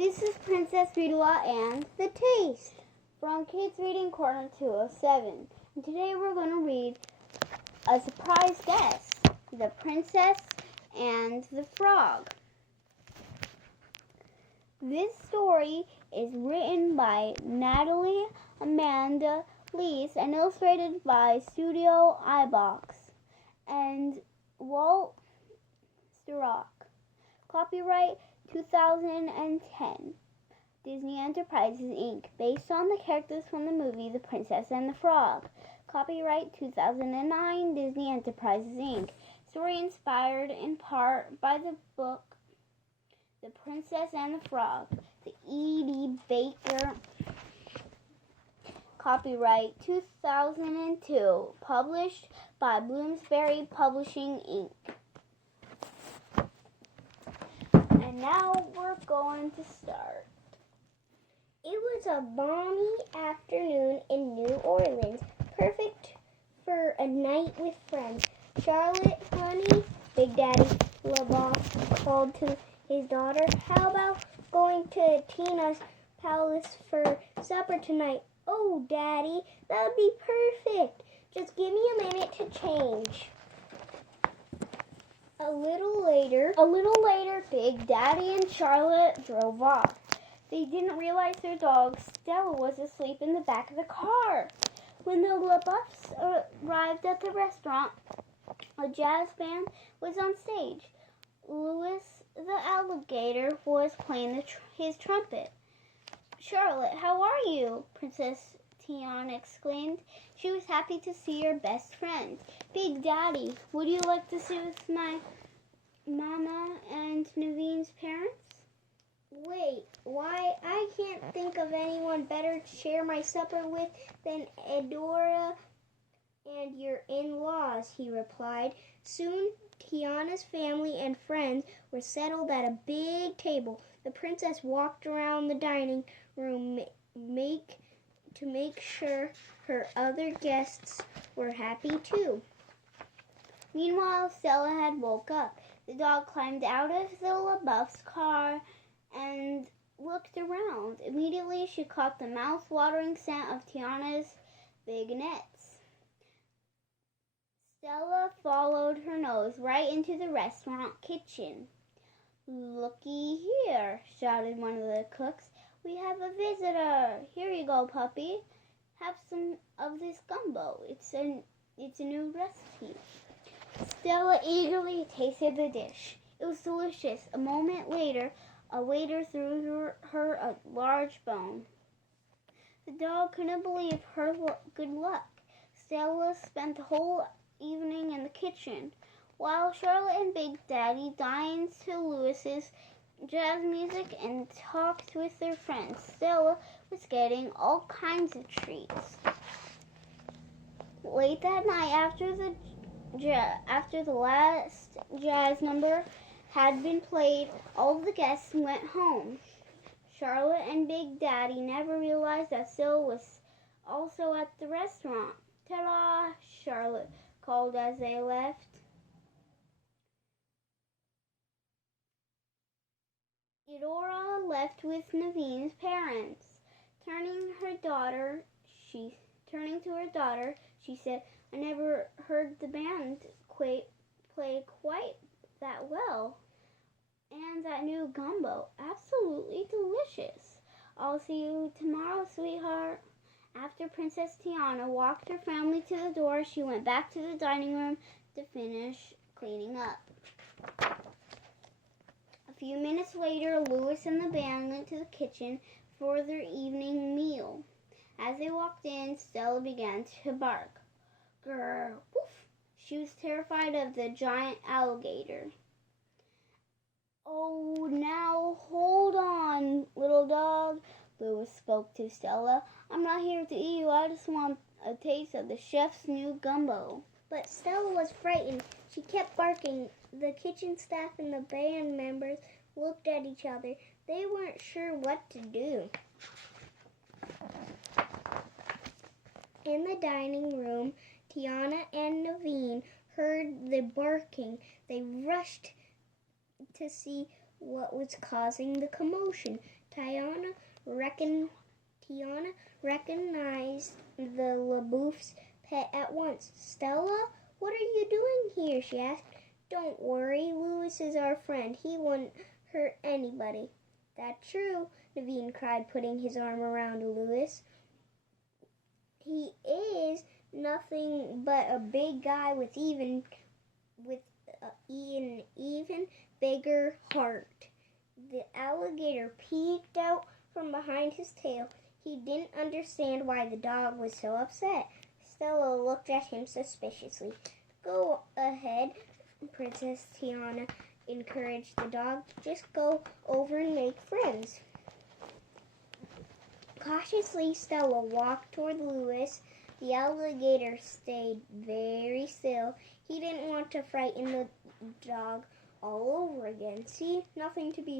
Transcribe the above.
This is Princess Vidula and The Taste from Kids Reading Corner 207. And today we're going to read a surprise guest, The Princess and the Frog. This story is written by Natalie Amanda Lees and illustrated by Studio iBox and Walt Sturrock. Copyright 2010. Disney Enterprises, Inc., based on the characters from the movie The Princess and the Frog. Copyright 2009, Disney Enterprises, Inc. Story inspired in part by the book The Princess and the Frog, the E.D. Baker. Copyright 2002, published by Bloomsbury Publishing, Inc. And now we're going to start. It was a balmy afternoon in New Orleans, perfect for a night with friends. Charlotte, honey, Big Daddy LaBeouf called to his daughter, how about going to Tina's palace for supper tonight? Oh, Daddy, that would be perfect. Just give me a minute to change. A little later, Big Daddy and Charlotte drove off. They didn't realize their dog, Stella, was asleep in the back of the car. When the LaBeoufs arrived at the restaurant, a jazz band was on stage. Louis the alligator was playing his trumpet. Charlotte, how are you? Princess Tiana exclaimed. She was happy to see her best friend. Big Daddy, would you like to sit with my Mama and Naveen's parents? Wait, why, I can't think of anyone better to share my supper with than Edora and your in-laws, he replied. Soon, Tiana's family and friends were settled at a big table. The princess walked around the dining room to make sure her other guests were happy too. Meanwhile, Stella had woke up. The dog climbed out of the LaBeouf's car and looked around. Immediately, she caught the mouth-watering scent of Tiana's big nets. Stella followed her nose right into the restaurant kitchen. Looky here, shouted one of the cooks. We have a visitor. Here you go, puppy. Have some of this gumbo. It's a new recipe. Stella eagerly tasted the dish. It was delicious. A moment later, a waiter threw her a large bone. The dog couldn't believe her good luck. Stella spent the whole evening in the kitchen, while Charlotte and Big Daddy dined to Louis's jazz music and talked with their friends. Stella was getting all kinds of treats. Late that night, after the last jazz number had been played, all the guests went home. Charlotte and Big Daddy never realized that Stella was also at the restaurant. Ta-da! Charlotte called as they left. Eudora left with Naveen's parents. Turning to her daughter, she said, I never heard the band play quite that well. And that new gumbo, absolutely delicious. I'll see you tomorrow, sweetheart. After Princess Tiana walked her family to the door, she went back to the dining room to finish cleaning up. A few minutes later, Louis and the band went to the kitchen for their evening meal. As they walked in, Stella began to bark. Grrr, woof. She was terrified of the giant alligator. Oh, now hold on, little dog, Louis spoke to Stella. I'm not here to eat you. I just want a taste of the chef's new gumbo. But Stella was frightened. She kept barking. The kitchen staff and the band members looked at each other. They weren't sure what to do. In the dining room, Tiana and Naveen heard the barking. They rushed to see what was causing the commotion. Tiana recognized the LaBouf's pet at once. Stella, what are you doing here? She asked. Don't worry, Louis is our friend. He wouldn't hurt anybody. That's true, Naveen cried, putting his arm around Louis. He is nothing but a big guy with an even bigger heart. The alligator peeked out from behind his tail. He didn't understand why the dog was so upset. Stella looked at him suspiciously. Go ahead, Princess Tiana encouraged the dog. Just go over and make friends. Cautiously, Stella walked toward Louis. The alligator stayed very still. He didn't want to frighten the dog all over again. See, nothing to be